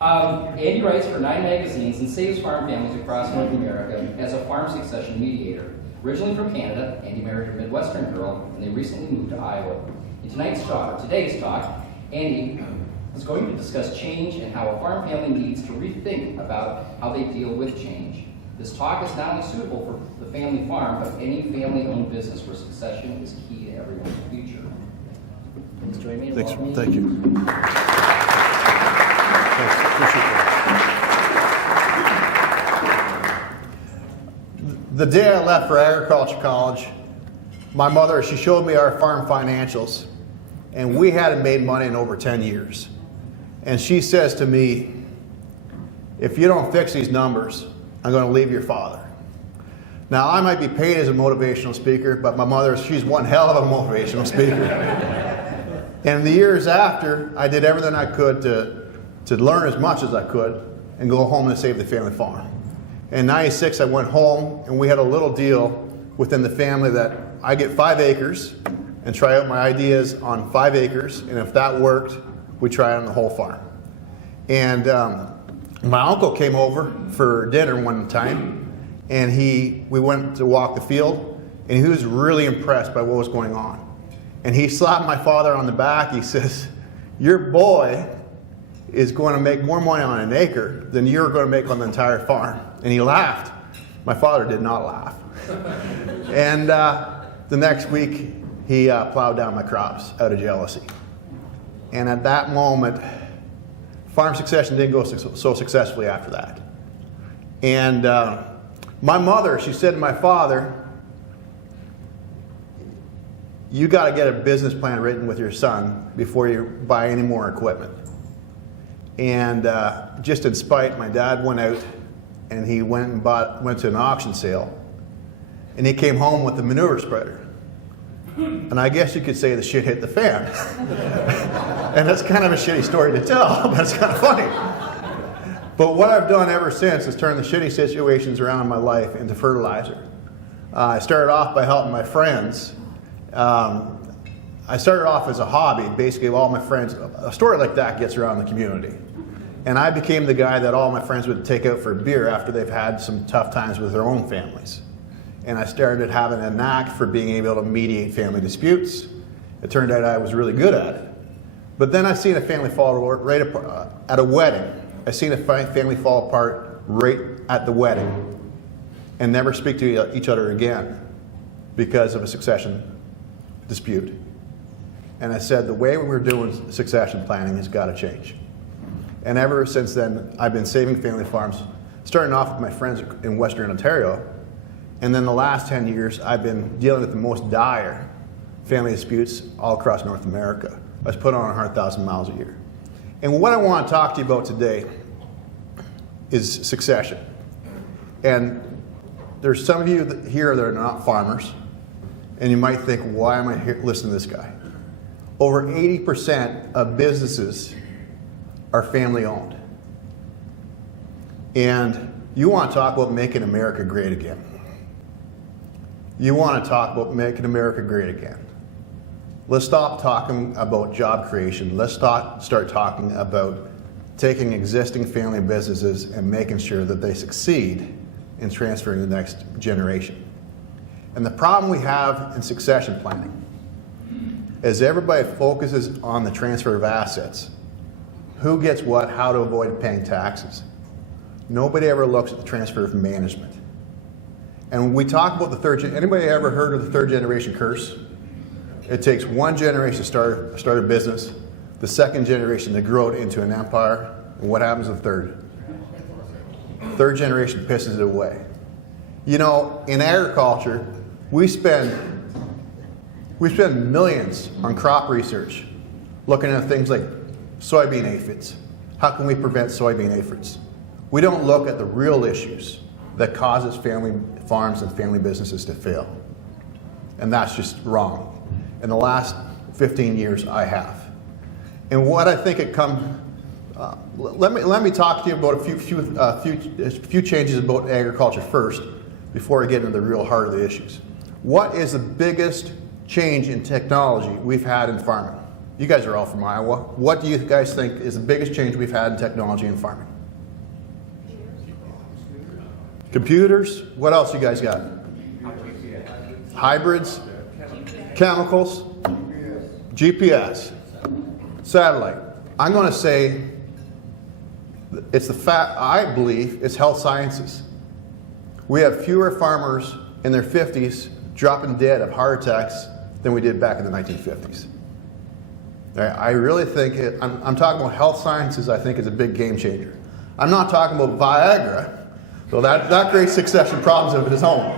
Andy writes for 9 magazines and saves farm families across North America as a farm succession mediator. Originally from Canada, Andy married a Midwestern girl, and they recently moved to Iowa. In today's talk, Andy is going to discuss change and how a farm family needs to rethink about how they deal with change. This talk is not only suitable for the family farm, but any family-owned business where succession is key to everyone's future. Please join me in welcoming. Thank you. Thanks. Appreciate that. The day I left for agriculture college, my mother, she showed me our farm financials, and we hadn't made money in over 10 years. And she says to me, if you don't fix these numbers, I'm going to leave your father. Now, I might be paid as a motivational speaker, but my mother, she's one hell of a motivational speaker. And in the years after, I did everything I could to learn as much as I could and go home and save the family farm. In '96, I went home, and we had a little deal within the family that I get 5 acres and try out my ideas on 5 acres, and if that worked, we try it on the whole farm. And my uncle came over for dinner one time, and we went to walk the field, and he was really impressed by what was going on. And he slapped my father on the back. He says, your boy is going to make more money on an acre than you're going to make on the entire farm. And he laughed. My father did not laugh. And the next week, he plowed down my crops out of jealousy. And at that moment, farm succession didn't go so successfully after that. And my mother, she said to my father, you got to get a business plan written with your son before you buy any more equipment. And just in spite, my dad went out and he went to an auction sale, and he came home with a manure spreader. And I guess you could say the shit hit the fan. And that's kind of a shitty story to tell, but it's kind of funny. But what I've done ever since is turn the shitty situations around in my life into fertilizer. I started off by helping my friends. I started off as a hobby, basically all my friends. A story like that gets around the community. And I became the guy that all my friends would take out for a beer after they've had some tough times with their own families. And I started having a knack for being able to mediate family disputes. It turned out I was really good at it. But then I seen a family fall right apart at a wedding. I seen a family fall apart right at the wedding and never speak to each other again because of a succession dispute. And I said, the way we're doing succession planning has got to change. And ever since then, I've been saving family farms, starting off with my friends in Western Ontario. And then the last 10 years, I've been dealing with the most dire family disputes all across North America. I was put on 100,000 miles a year. And what I want to talk to you about today is succession. And there's some of you here that are not farmers, and you might think, why am I here listening to this guy? Over 80% of businesses are family owned. And you want to talk about making America great again. You want to talk about making America great again. Let's stop talking about job creation. Let's start talking about taking existing family businesses and making sure that they succeed in transferring to the next generation. And the problem we have in succession planning is everybody focuses on the transfer of assets. Who gets what, how to avoid paying taxes. Nobody ever looks at the transfer of management. And when we talk about the anybody ever heard of the third generation curse? It takes one generation to start a business, the second generation to grow it into an empire, and what happens to the third? Third generation pisses it away. You know, in agriculture, we spend millions on crop research, looking at things like soybean aphids. How can we prevent soybean aphids? We don't look at the real issues that causes family farms and family businesses to fail. And that's just wrong. In the last 15 years, I have. And what I think let me talk to you about a few changes about agriculture first, before I get into the real heart of the issues. What is the biggest change in technology we've had in farming? You guys are all from Iowa. What do you guys think is the biggest change we've had in technology and farming? Computers. What else you guys got? Hybrids. Chemicals. GPS. Satellite. I'm going to say it's the fact, I believe, it's health sciences. We have fewer farmers in their 50s dropping dead of heart attacks than we did back in the 1950s. I really think I'm talking about health sciences. I think is a big game changer. I'm not talking about Viagra, so that creates succession problems of its own.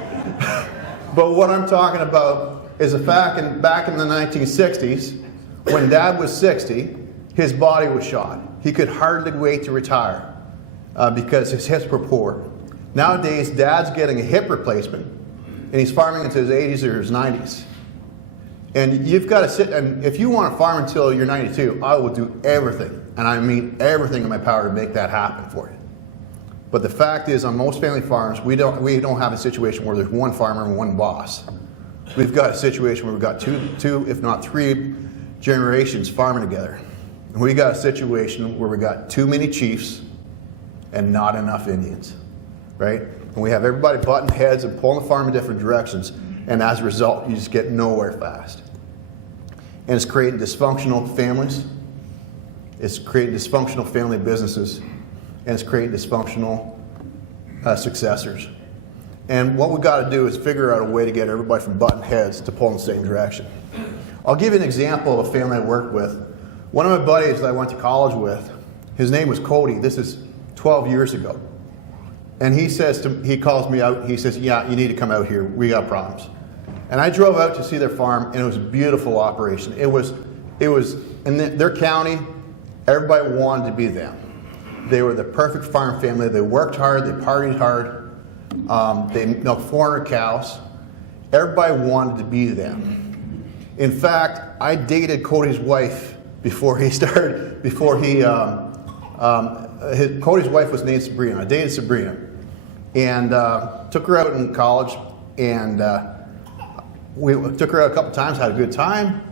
But what I'm talking about is the fact back in the 1960s, when Dad was 60, his body was shot. He could hardly wait to retire because his hips were poor. Nowadays, Dad's getting a hip replacement, and he's farming into his 80s or his 90s. And you've got to sit, and if you want to farm until you're 92, I will do everything, and I mean everything in my power to make that happen for you. But the fact is, on most family farms, we don't have a situation where there's one farmer and one boss. We've got a situation where we've got two, if not three, generations farming together. And we got a situation where we got too many chiefs and not enough Indians, right? And we have everybody butting heads and pulling the farm in different directions, and as a result, you just get nowhere fast. And it's creating dysfunctional families, it's creating dysfunctional family businesses, and it's creating dysfunctional successors. And what we've got to do is figure out a way to get everybody from butting heads to pull in the same direction. I'll give you an example of a family I worked with. One of my buddies that I went to college with, his name was Cody. This is 12 years ago. And he calls me out, he says, yeah, you need to come out here, we got problems. And I drove out to see their farm, and it was a beautiful operation. It was in their county, everybody wanted to be them. They were the perfect farm family. They worked hard, they partied hard, they milked 400 cows. Everybody wanted to be them. In fact, I dated Cody's wife Cody's wife was named Sabrina. I dated Sabrina. And took her out in college, and we took her out a couple times, had a good time,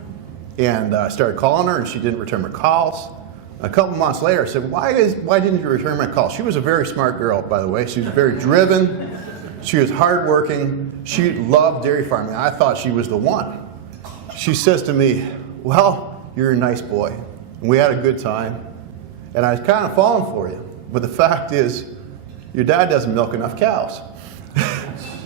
and started calling her, and she didn't return my calls. A couple months later, I said, why didn't you return my call? She was a very smart girl, by the way. She was very driven. She was hardworking. She loved dairy farming. I thought she was the one. She says to me, well, you're a nice boy. And we had a good time. And I was kind of falling for you. But the fact is, your dad doesn't milk enough cows.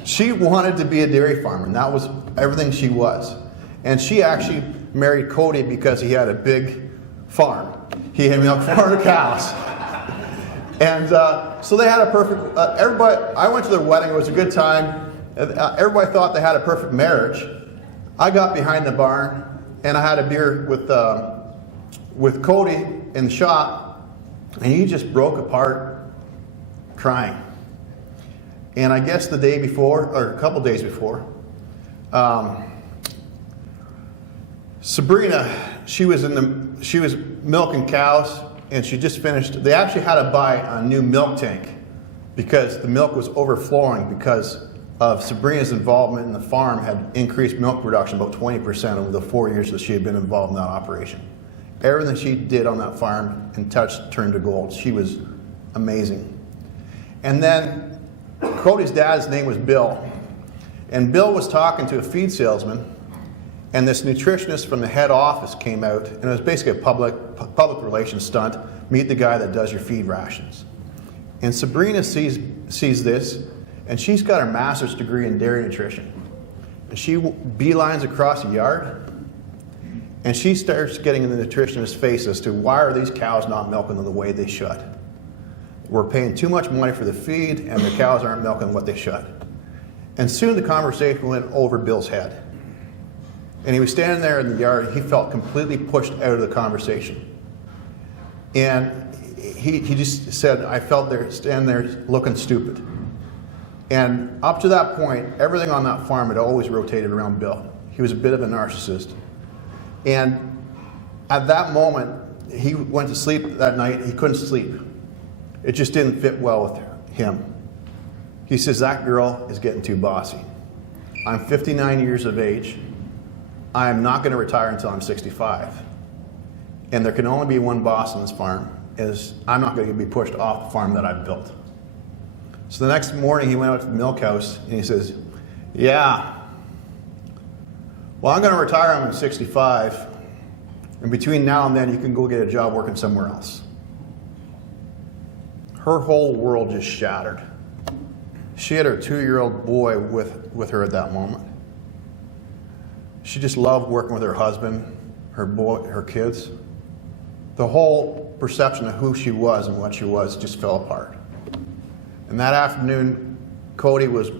She wanted to be a dairy farmer, and that was everything she was. And she actually married Cody because he had a big farm. He had milked 400 cows. And so they had a perfect, I went to their wedding, it was a good time. Everybody thought they had a perfect marriage. I got behind the barn, and I had a beer with Cody in the shop, and he just broke apart crying. And I guess the day before, or a couple days before, Sabrina, she was milking cows, and she just finished. They actually had to buy a new milk tank because the milk was overflowing because of Sabrina's involvement in the farm had increased milk production about 20% over the 4 years that she had been involved in that operation. Everything she did on that farm and touched turned to gold. She was amazing. And then Cody's dad's name was Bill. And Bill was talking to a feed salesman, and this nutritionist from the head office came out, and it was basically a public relations stunt. Meet the guy that does your feed rations. And Sabrina sees this, and she's got her master's degree in dairy nutrition. And she beelines across the yard, and she starts getting in the nutritionist's face as to why are these cows not milking the way they should. We're paying too much money for the feed, and the cows aren't milking what they should. And soon the conversation went over Bill's head. And he was standing there in the yard, and he felt completely pushed out of the conversation. And he just said, I felt there, standing there looking stupid. And up to that point, everything on that farm had always rotated around Bill. He was a bit of a narcissist. And at that moment, he went to sleep that night. He couldn't sleep. It just didn't fit well with him. He says, that girl is getting too bossy. I'm 59 years of age. I am not going to retire until I'm 65. and there can only be one boss on this farm, is I'm not going to be pushed off the farm that I've built. So the next morning he went out to the milk house and he says, yeah, well, I'm going to retire when I'm 65, and between now and then you can go get a job working somewhere else. Her whole world just shattered. She had her 2-year-old boy with her at that moment. She just loved working with her husband, her boy, her kids. The whole perception of who she was and what she was just fell apart. And that afternoon, Cody was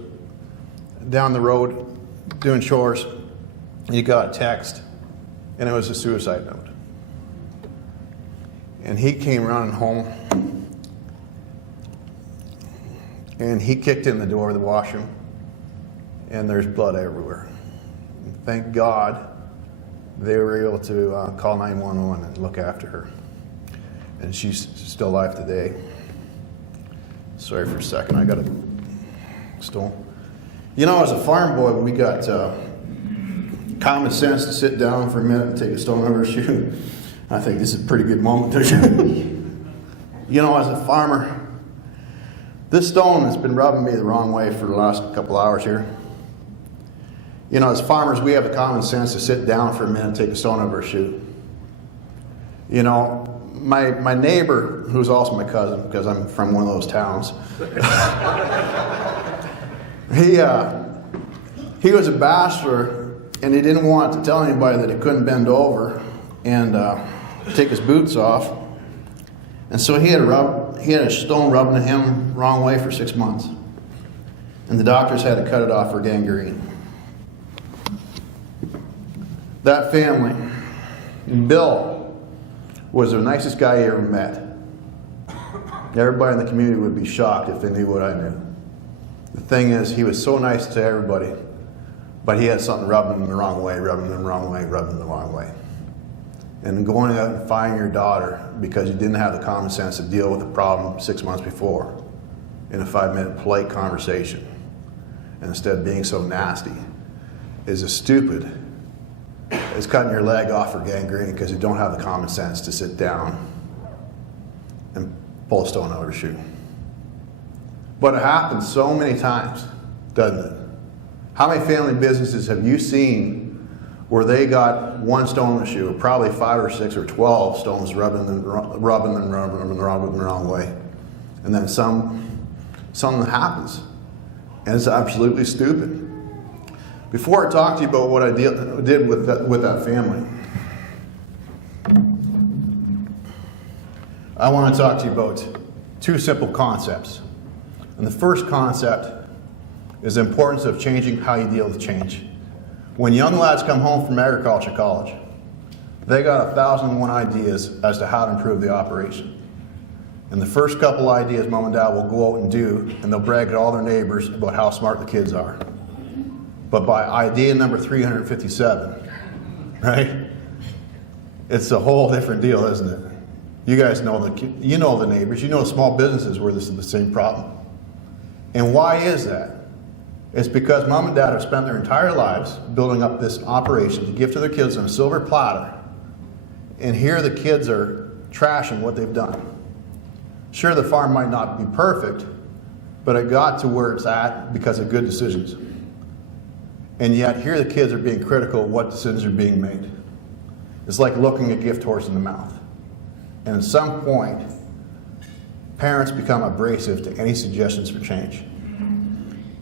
down the road doing chores. He got a text, and it was a suicide note. And he came running home, and he kicked in the door of the washroom, and there's blood everywhere. And thank God they were able to call 911 and look after her. And she's still alive today. Sorry for a second, I got a stool. You know, as a farm boy, we got common sense to sit down for a minute and take a stone over a shoe. I think this is a pretty good moment to You know, as a farmer, this stone has been rubbing me the wrong way for the last couple hours here. You know, as farmers, we have the common sense to sit down for a minute and take a stone over a shoe. You know, my neighbor, who's also my cousin, because I'm from one of those towns, he was a bachelor, and he didn't want to tell anybody that he couldn't bend over and take his boots off. And so he had a stone rubbing him wrong way for 6 months. And the doctors had to cut it off for gangrene. That family, Bill was the nicest guy you ever met. Everybody in the community would be shocked if they knew what I knew. The thing is, he was so nice to everybody, but he had something rubbing him the wrong way, rubbing him the wrong way, rubbing him the wrong way. And going out and firing your daughter because you didn't have the common sense to deal with the problem 6 months before in a 5-minute polite conversation, and instead of being so nasty, is as stupid as cutting your leg off for gangrene because you don't have the common sense to sit down and pull a stone out of your shoe. But it happens so many times, doesn't it? How many family businesses have you seen where they got one stone in the shoe, probably 5 or 6 or 12 stones rubbing them the wrong way, and then something happens, and it's absolutely stupid. Before I talk to you about what I did with that family, I want to talk to you about 2 simple concepts. And the first concept is the importance of changing how you deal with change. When young lads come home from agriculture college, they got 1,001 ideas as to how to improve the operation. And the first couple ideas mom and dad will go out and do, and they'll brag to all their neighbors about how smart the kids are. But by idea number 357, right? It's a whole different deal, isn't it? You guys know you know the neighbors, you know small businesses where this is the same problem. And why is that? It's because mom and dad have spent their entire lives building up this operation to give to their kids on a silver platter. And here the kids are trashing what they've done. Sure, the farm might not be perfect, but it got to where it's at because of good decisions. And yet here the kids are being critical of what decisions are being made. It's like looking a gift horse in the mouth. And at some point, parents become abrasive to any suggestions for change.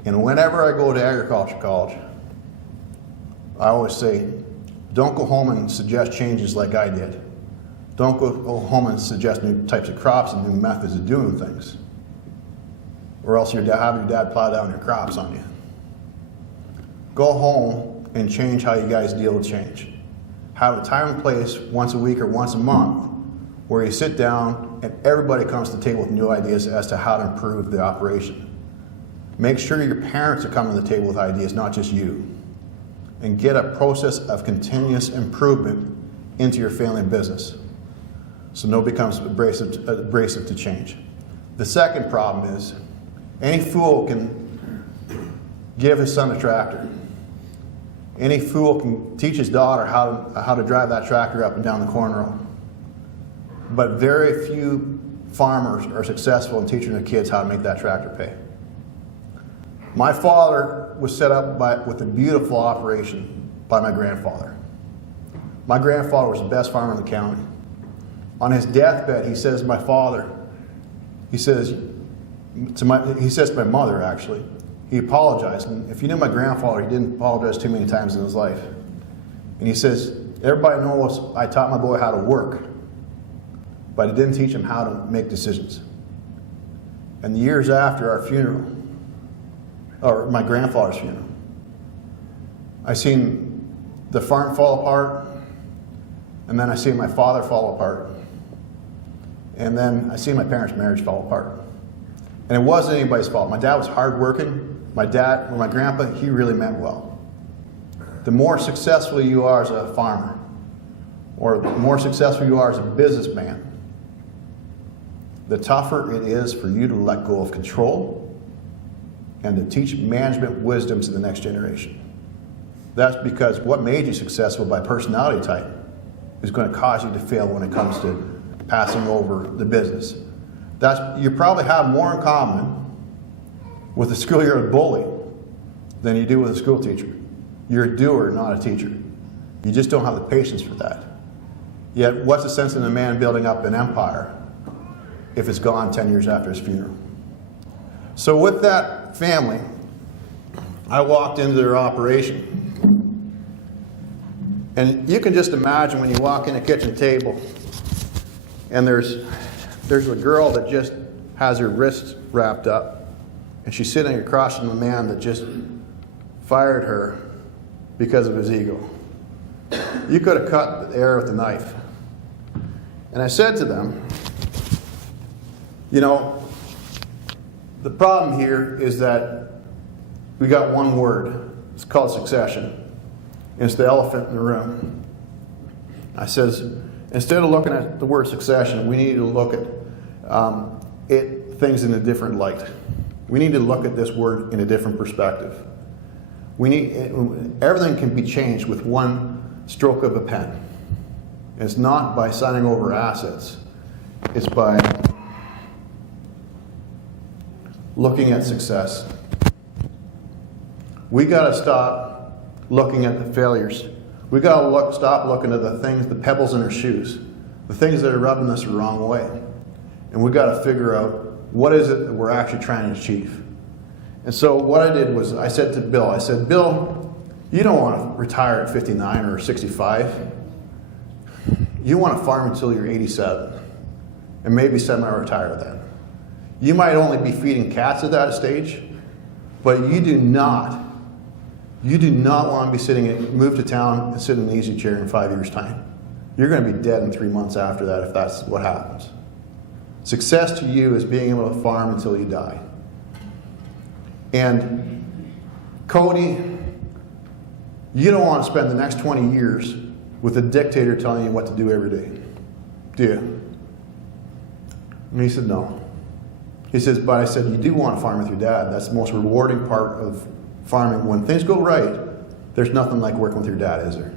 And whenever I go to agriculture college, I always say, don't go home and suggest changes like I did. Don't go home and suggest new types of crops and new methods of doing things. Or else have your dad plow down your crops on you. Go home and change how you guys deal with change. Have a time and place once a week or once a month where you sit down and everybody comes to the table with new ideas as to how to improve the operation. Make sure your parents are coming to the table with ideas, not just you. And get a process of continuous improvement into your family business so nobody becomes abrasive to change. The second problem is any fool can give his son a tractor. Any fool can teach his daughter how to drive that tractor up and down the corn row. but very few farmers are successful in teaching their kids how to make that tractor pay. My father was set up with a beautiful operation by my grandfather. My grandfather was the best farmer in the county. On his deathbed, he says to my father, he says to my mother, actually, he apologized. And if you knew my grandfather, he didn't apologize too many times in his life. And he says, everybody knows I taught my boy how to work, but I didn't teach him how to make decisions. And the years after our funeral, or my grandfather's funeral, I seen the farm fall apart, and then I seen my father fall apart, and then I seen my parents' marriage fall apart. And it wasn't anybody's fault. My dad was hardworking. My grandpa, he really meant well. The more successful you are as a farmer, or the more successful you are as a businessman, the tougher it is for you to let go of control and to teach management wisdom to the next generation. That's because what made you successful by personality type is going to cause you to fail when it comes to passing over the business. You probably have more in common with a schoolyard bully than you do with a school teacher. You're a doer, not a teacher. You just don't have the patience for that. Yet, what's the sense in a man building up an empire if it's gone 10 years after his funeral? So with that family, I walked into their operation. And you can just imagine when you walk in a kitchen table and there's a girl that just has her wrists wrapped up, and she's sitting across from a man that just fired her because of his ego. You could have cut the air with a knife. And I said to them, you know, the problem here is that we got one word. It's called succession. And it's the elephant in the room. I says, instead of looking at the word succession, we need to look at things in a different light. We need to look at this word in a different perspective. Everything can be changed with one stroke of a pen. It's not by signing over assets. It's by looking at success. We got to stop looking at the failures. We got to stop looking at the things, the pebbles in our shoes, the things that are rubbing us the wrong way. And we got to figure out what is it that we're actually trying to achieve. And so what I did was I said to Bill, I said, Bill, you don't want to retire at 59 or 65. You want to farm until you're 87 and maybe semi-retire then. You might only be feeding cats at that stage, but you do not want to be move to town and sit in an easy chair in 5 years' time. You're going to be dead in 3 months after that if that's what happens. Success to you is being able to farm until you die. And Cody, you don't want to spend the next 20 years with a dictator telling you what to do every day, do you? And he said, no. He says, but I said, you do want to farm with your dad. That's the most rewarding part of farming. When things go right, there's nothing like working with your dad, is there?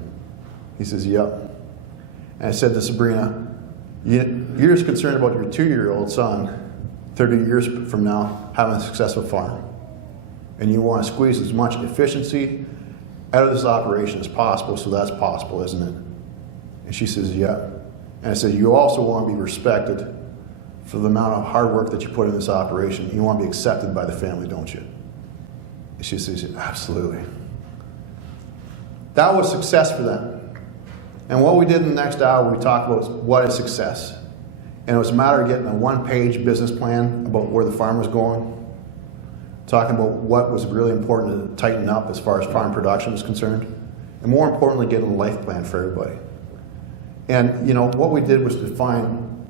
He says, yep. And I said to Sabrina, you're just concerned about your 2-year-old son 30 years from now having a successful farm. And you want to squeeze as much efficiency out of this operation as possible, so that's possible, isn't it? And she says, yeah. And I said, you also want to be respected for the amount of hard work that you put in this operation. You want to be accepted by the family, don't you? And she says, absolutely. That was success for them. And what we did in the next hour, we talked about what is success. And it was a matter of getting a one-page business plan about where the farm was going, talking about what was really important to tighten up as far as farm production was concerned, and more importantly, getting a life plan for everybody. And you know, what we did was define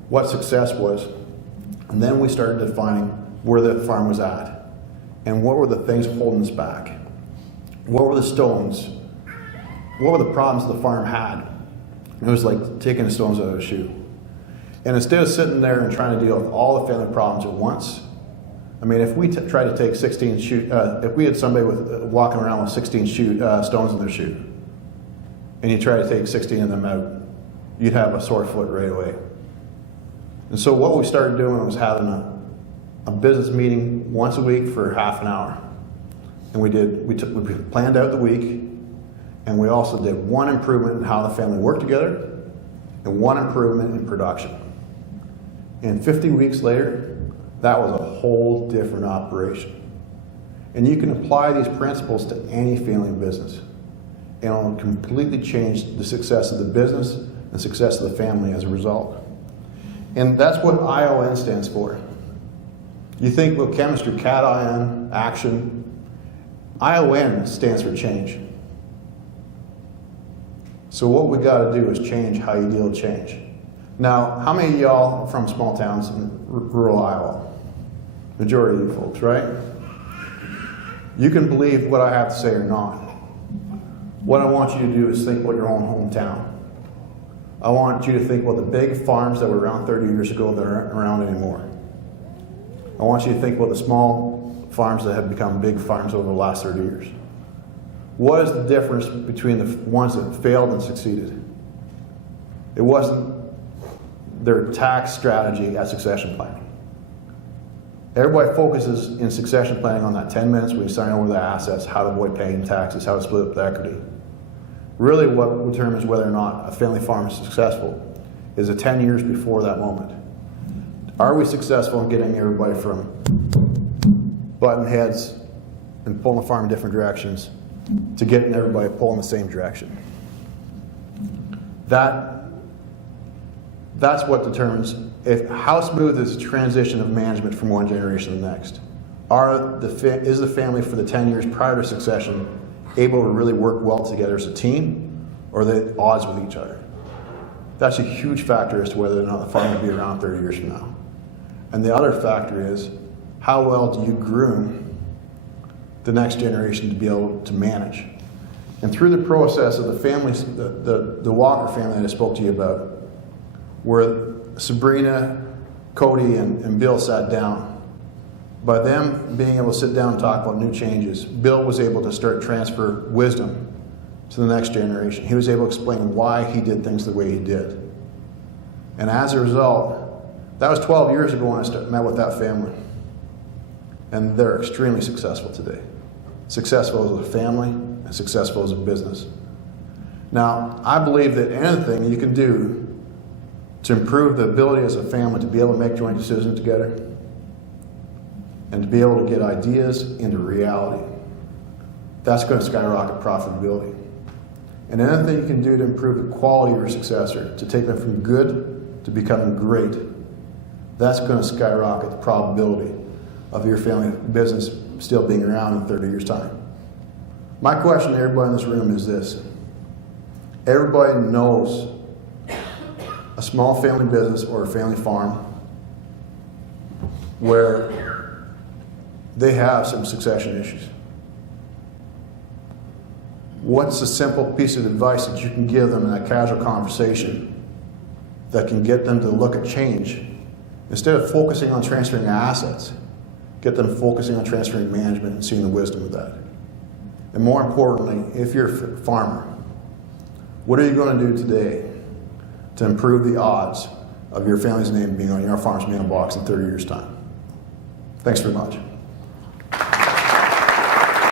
what success was, and then we started defining where the farm was at, and what were the things holding us back. What were the stones? What were the problems the farm had? It was like taking the stones out of a shoe. And instead of sitting there and trying to deal with all the family problems at once, I mean, if we try to take 16 if we had somebody walking around with 16 stones in their shoe, and you try to take 16 of them out, you'd have a sore foot right away. And so what we started doing was having a business meeting once a week for half an hour. And we planned out the week, and we also did one improvement in how the family worked together and one improvement in production. And 50 weeks later, that was a whole different operation. And you can apply these principles to any family business, and it'll completely change the success of the business and success of the family as a result. And that's what ION stands for. You think about chemistry, cation, action. ION stands for change. So what we got to do is change how you deal with change. Now, how many of y'all are from small towns in rural Iowa? Majority of you folks, right? You can believe what I have to say or not. What I want you to do is think about your own hometown. I want you to think about the big farms that were around 30 years ago that aren't around anymore. I want you to think about the small farms that have become big farms over the last 30 years. What is the difference between the ones that failed and succeeded? It wasn't their tax strategy at succession planning. Everybody focuses in succession planning on that 10 minutes when you sign over the assets, how to avoid paying taxes, how to split up the equity. Really what determines whether or not a family farm is successful is the 10 years before that moment. Are we successful in getting everybody from button heads and pulling the farm in different directions to getting everybody pulling the same direction? That's what determines how smooth is the transition of management from one generation to the next. Is the family for the 10 years prior to succession able to really work well together as a team, or are they at odds with each other? That's a huge factor as to whether or not the farm will be around 30 years from now. And the other factor is, how well do you groom the next generation to be able to manage? And through the process of the families, the Walker family that I spoke to you about, where Sabrina, Cody, and Bill sat down, by them being able to sit down and talk about new changes, Bill was able to start transfer wisdom to the next generation. He was able to explain why he did things the way he did. And as a result, that was 12 years ago when I met with that family. And they're extremely successful today. Successful as a family and successful as a business. Now, I believe that anything you can do to improve the ability as a family to be able to make joint decisions together and to be able to get ideas into reality, that's going to skyrocket profitability. And anything you can do to improve the quality of your successor, to take them from good to becoming great, that's going to skyrocket the probability of your family business still being around in 30 years' time. My question to everybody in this room is this. Everybody knows a small family business or a family farm where they have some succession issues. What's a simple piece of advice that you can give them in a casual conversation that can get them to look at change? Instead of focusing on transferring assets, get them focusing on transferring management and seeing the wisdom of that. And more importantly, if you're a farmer, what are you going to do today to improve the odds of your family's name being on your farm's mailbox in 30 years' time? Thanks very much.